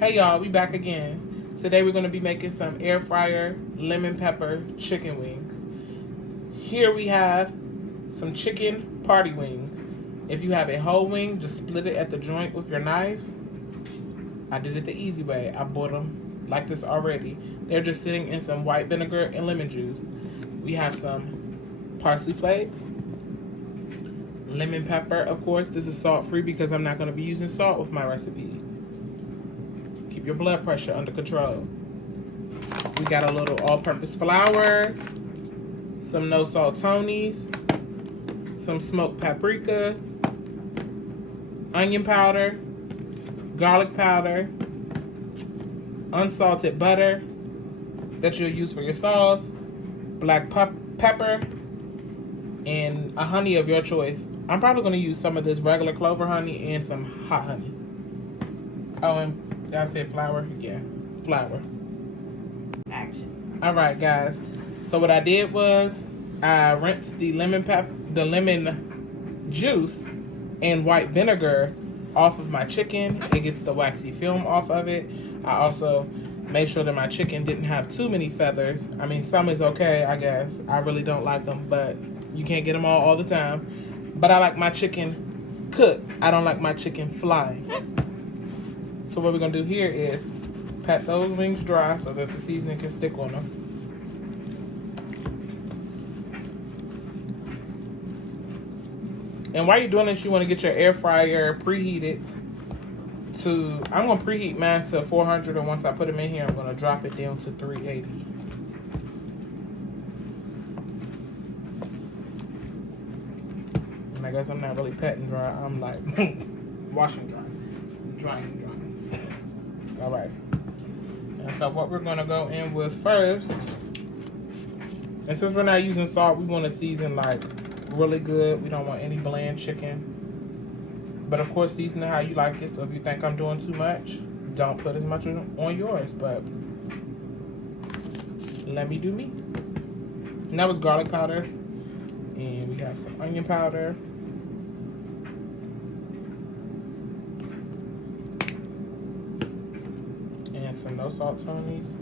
Hey y'all, we back again. Today we're going to be making some air fryer lemon pepper chicken wings. Here we have some chicken party wings. If you have a whole wing, just split it at the joint with your knife. I did it the easy way. I bought them like this already. They're just sitting in some white vinegar and lemon juice. We have some parsley flakes, lemon pepper, of course. This is salt free because I'm not going to be using salt with my recipe. Keep your blood pressure under control. We got a little all-purpose flour, some no salt Tonys, some smoked paprika, onion powder, garlic powder, unsalted butter that you'll use for your sauce, black pepper, and a honey of your choice. I'm probably going to use some of this regular clover honey and some hot honey. Oh, and did I say flour? Yeah, flour. Action. All right, guys. So what I did was I rinsed the lemon juice and white vinegar off of my chicken. It gets the waxy film off of it. I also made sure that my chicken didn't have too many feathers. I mean, some is okay, I guess. I really don't like them, but you can't get them all the time. But I like my chicken cooked. I don't like my chicken flying. So what we're going to do here is pat those wings dry so that the seasoning can stick on them. And while you're doing this, you want to get your air fryer preheated to, I'm going to preheat mine to 400, and once I put them in here, I'm going to drop it down to 380. And I guess I'm not really patting dry, I'm like washing dry, drying. All right. And so what we're going to go in with first, and since we're not using salt, we want to season like really good. We don't want any bland chicken. But of course, season it how you like it. So if you think I'm doing too much, don't put as much on yours. But let me do me. And that was garlic powder. And we have some onion powder. And some no salt Tonys.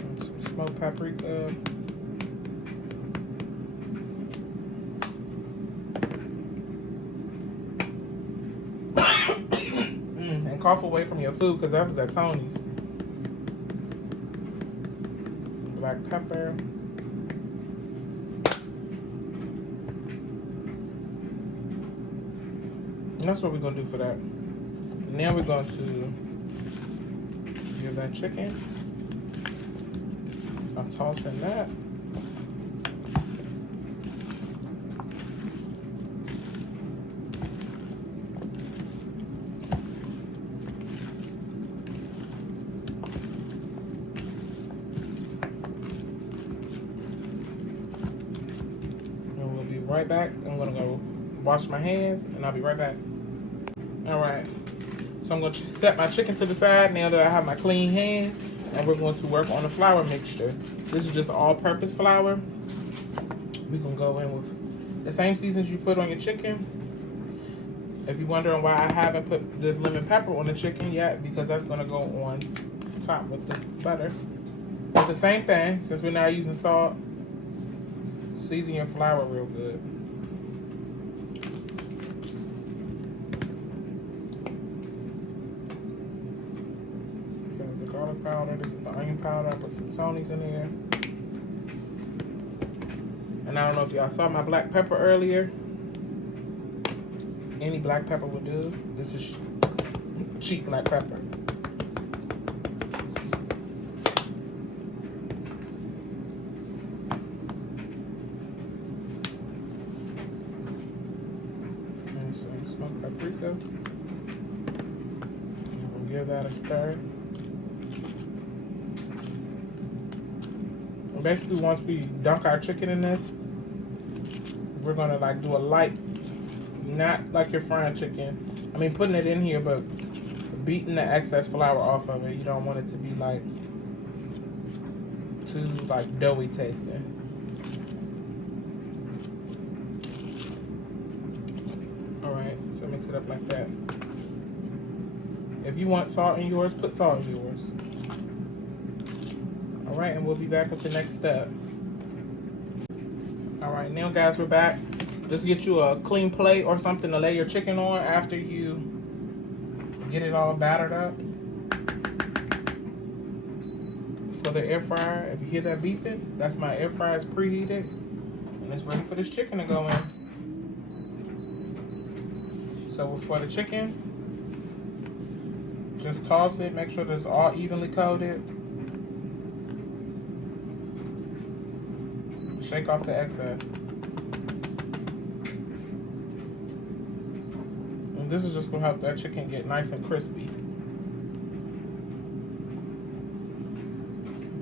And some smoked paprika. And cough away from your food because that was that Tony's. Black pepper. And that's what we're going to do for that. Now we're going to give that chicken a toss in that. And we'll be right back. I'm going to go wash my hands and I'll be right back. Alright, so I'm going to set my chicken to the side now that I have my clean hand, and we're going to work on the flour mixture. This is just all-purpose flour. We're going to go in with the same seasons you put on your chicken. If you're wondering why I haven't put this lemon pepper on the chicken yet, because that's going to go on top with the butter. But the same thing, since we're not using salt, season your flour real good. Garlic powder, this is the onion powder. I put some Tonys in there. And I don't know if y'all saw my black pepper earlier. Any black pepper will do. This is cheap black pepper. And some smoked paprika. And we'll give that a stir. Basically, once we dunk our chicken in this, we're gonna like do a light, not like you're frying chicken. I mean, putting it in here, but beating the excess flour off of it. You don't want it to be like too like doughy tasting. So mix it up like that. If you want salt in yours, put salt in yours. All right, and we'll be back with the next step. All right, now guys, we're back. Just get you a clean plate or something to lay your chicken on after you get it all battered up. For the air fryer, if you hear that beeping, that's my air fryer is preheated and it's ready for this chicken to go in. So for the chicken, just toss it, make sure that it's all evenly coated. Shake off the excess. And this is just gonna help that chicken get nice and crispy.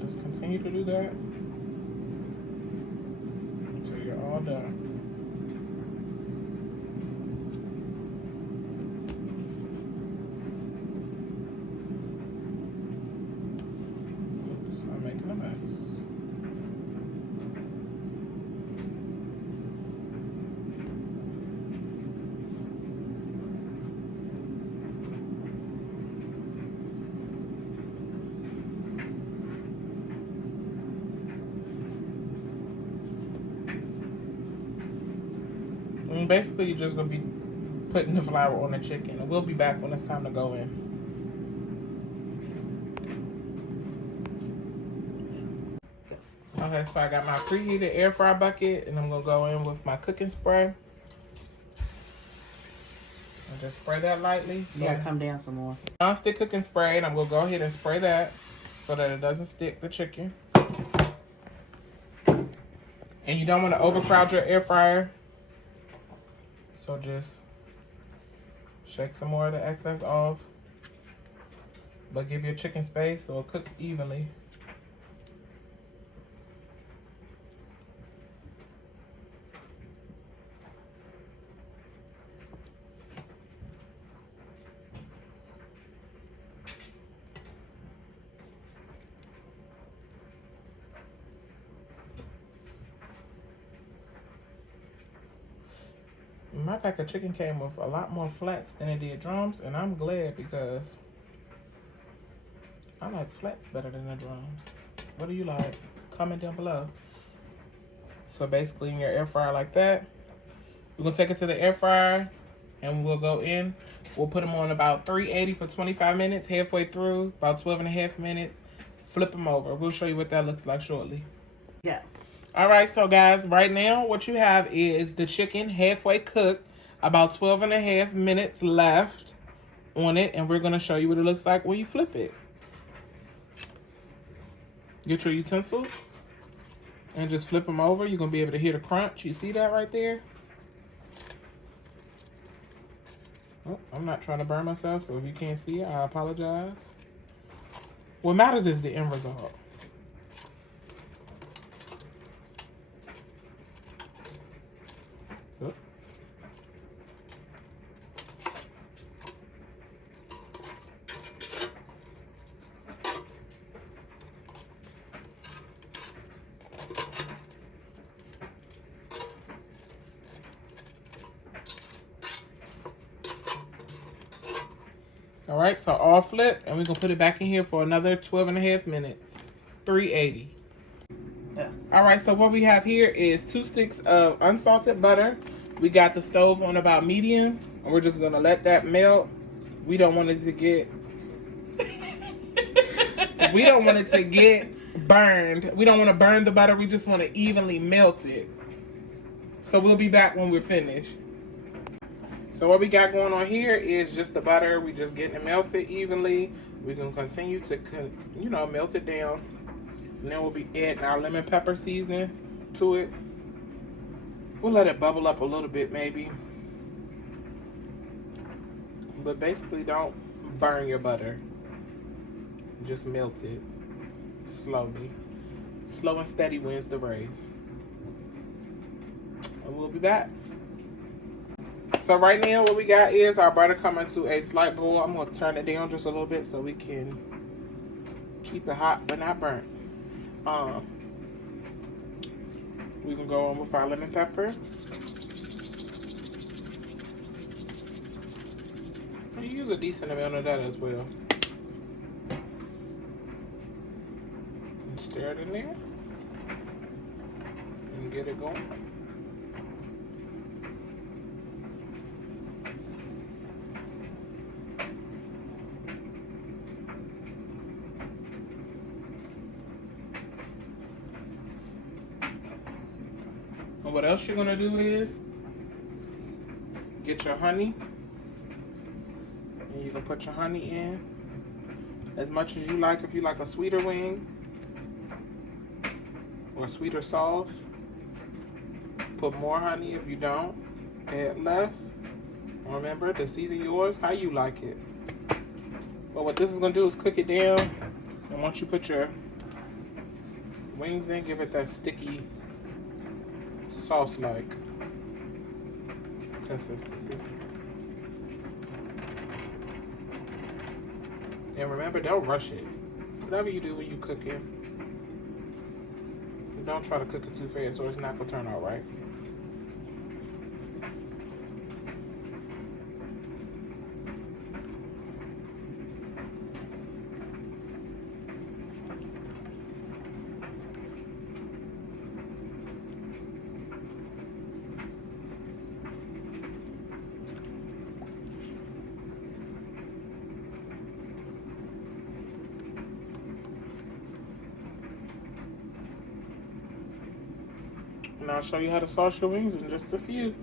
Just continue to do that until you're all done. Oops, I'm making a mess. And basically, you're just gonna be putting the flour on the chicken, and we'll be back when it's time to go in. Okay, so I got my preheated air fry bucket, and I'm gonna go in with my cooking spray. And just spray that lightly. You gotta come down some more. Non-stick cooking spray, and I'm gonna go ahead and spray that so that it doesn't stick the chicken. And you don't want to overcrowd your air fryer. So just shake some more of the excess off, but give your chicken space so it cooks evenly. My pack of chicken came with a lot more flats than it did drums, and I'm glad because I like flats better than the drums. What do you like? Comment down below. So basically in your air fryer like that, we're gonna take it to the air fryer and we'll go in. We'll put them on about 380 for 25 minutes, halfway through, about 12 and a half minutes. Flip them over. We'll show you what that looks like shortly. Yeah. All right, so guys, right now what you have is the chicken halfway cooked, about 12 and a half minutes left on it, and we're going to show you what it looks like when you flip it. Get your utensils and just flip them over. You're going to be able to hear the crunch. You see that right there? Oh, I'm not trying to burn myself, so if you can't see it, I apologize. What matters is the end result. All right, so all flip, and we're going to put it back in here for another 12 and a half minutes, 380. Yeah. All right, so what we have here is 2 sticks of unsalted butter. We got the stove on about medium, and we're just going to let that melt. We don't want it to get... we don't want it to get burned. We don't want to burn the butter. We just want to evenly melt it. So we'll be back when we're finished. So what we got going on here is just the butter. We just getting it melted evenly. We're going to continue to, melt it down. And then we'll be adding our lemon pepper seasoning to it. We'll let it bubble up a little bit maybe. But basically don't burn your butter. Just melt it slowly. Slow and steady wins the race. And we'll be back. So right now what we got is our butter coming to a slight boil. I'm going to turn it down just a little bit so we can keep it hot but not burnt. We can go on with our lemon pepper. You use a decent amount of that as well. And stir it in there. And get it going. And what else you're gonna do is get your honey. And you can put your honey in as much as you like. If you like a sweeter wing or sweeter sauce, put more honey. If you don't, add less. Remember to season yours how you like it. But what this is gonna do is cook it down. And once you put your wings in, give it that sticky sauce-like consistency. And remember, don't rush it. Whatever you do when you cook it, don't try to cook it too fast or it's not gonna turn out right. And I'll show you how to sauce your wings in just a few.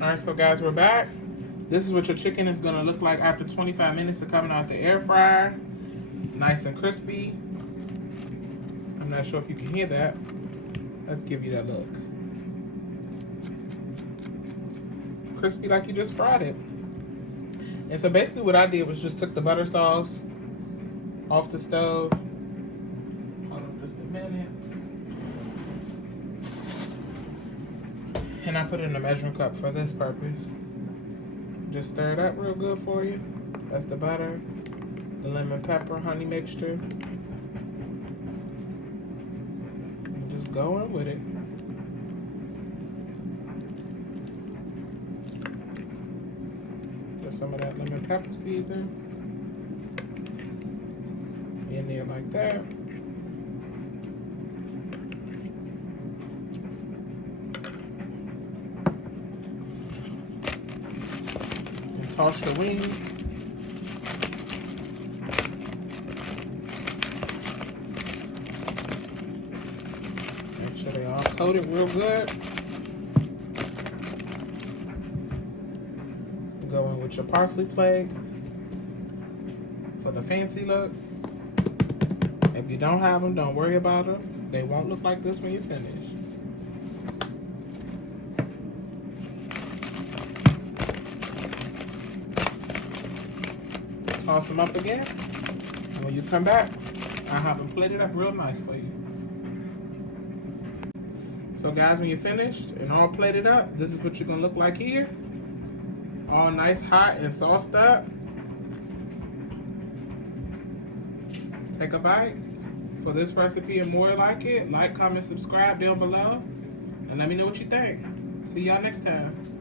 Alright, so guys, we're back. This is what your chicken is going to look like after 25 minutes of coming out the air fryer. Nice and crispy. I'm not sure if you can hear that. Let's give you that look. Crispy like you just fried it. And so basically what I did was just took the butter sauce off the stove. Hold on just a minute. And I put it in a measuring cup for this purpose. Just stir it up real good for you. That's the butter, the lemon pepper honey mixture. And just go in with it. Get some of that lemon pepper seasoning in there like that. And toss your wings. Make sure they all coated real good. Go in with your parsley flakes for the fancy look. If you don't have them, don't worry about them. They won't look like this when you finish. Toss them up again. And when you come back, I have them plated up real nice for you. So guys, when you're finished and all plated up, this is what you're going to look like here. All nice, hot, and sauced up. Take a bite. For this recipe and more like it, like, comment, subscribe down below. And let me know what you think. See y'all next time.